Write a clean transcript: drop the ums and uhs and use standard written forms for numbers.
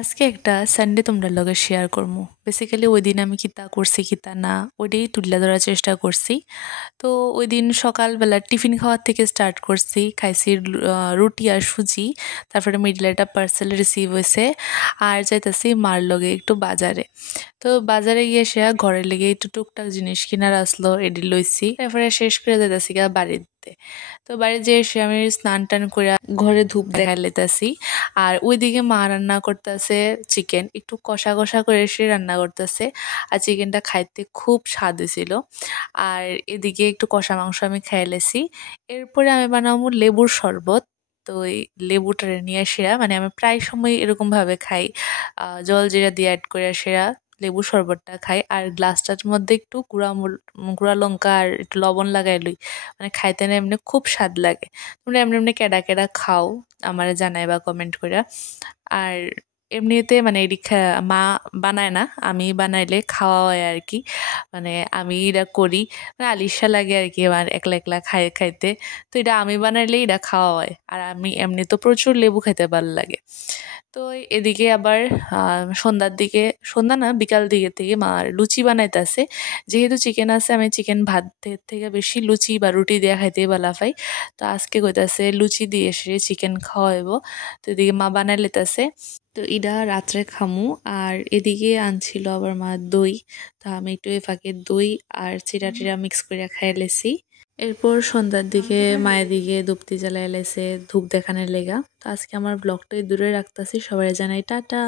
আজকে একটা সানডে তোমরা লগে শেয়ার করবো। বেসিক্যালি ওই দিন আমি কিতা করছি কিতা না ওইটাই তুলে ধরার চেষ্টা করছি। তো ওই দিন সকালবেলা টিফিন খাওয়ার থেকে স্টার্ট করছি, খাইছি রুটি আর সুজি। তারপরে মিডলে একটা পার্সেল রিসিভ হয়েছে, আর যাইতাছি মার লগে একটু বাজারে। তো বাজারে গিয়ে সে ঘরের লেগে একটু টুকটাক জিনিস কিনার আসলো, এডি লইছি। তারপরে শেষ করে যাইতাছি গা বাড়িতে। তো বাড়ি যেয়ে এসে আমি স্নান টান করে ঘরে ধূপ দেখা লেতাছি। আর ওইদিকে মা রান্না করতেছে চিকেন, একটু কষা কষা করে সে রান্না করতেছে। আর চিকেনটা খাইতে খুব স্বাদ হয়েছিল। আর এদিকে একটু কষা মাংস আমি খেয়ে লেছি। এরপরে আমি বানাবো লেবুর শরবত। তো এই লেবুটা নিয়ে সেরা, মানে আমি প্রায় সময় এরকম ভাবে খাই, জল জিরা দিয়ে অ্যাড করে সেরা লেবু শরবতটা খাই। আর গ্লাসটার মধ্যে একটু গুঁড়া লঙ্কা আর একটু লবণ লাগাই লই, মানে খাইতে না এমনি খুব স্বাদ লাগে। তোমরা এমনি এমনি কেডা কেডা খাও আমারে জানাইবা কমেন্ট করে। আর এমনিতে মানে এদিক মা বানায় না, আমি বানাইলে খাওয়া হয় আর কি। মানে আমি এটা করি, মানে আলিশা লাগে আর কি আমার একলা একলা খাইতে। তো এটা আমি বানাইলে এটা খাওয়া হয়, আর আমি এমনি তো প্রচুর লেবু খেতে ভালো লাগে। তো এদিকে আবার সন্ধ্যার দিকে, সন্ধ্যা না বিকাল দিকে থেকে মা লুচি বানাইতেছে। যেহেতু চিকেন আছে, আমি চিকেন ভাতের থেকে বেশি লুচি বা রুটি দিয়ে খাইতে ভালো পাই। তো আজকে কইতাছে লুচি দিয়ে এসে চিকেন খাওয়াইব। তো এদিকে মা বানাই লেতাছে। তো ইডা রাত্রে খামু। আর এদিকে আনছিল আবার মা দই। তো আমি একটু এ ফাঁকে দই আর চিরা টিরা মিক্স করে খাই লেছি। এরপর সন্ধ্যার দিকে মায়ের দিকে ধূপতি জ্বালায় লাইছে ধূপ দেখানোর লেগা। তো আজকে আমার ব্লগটাই দূরে রাখতাছি, সবাই জানাই টাটা।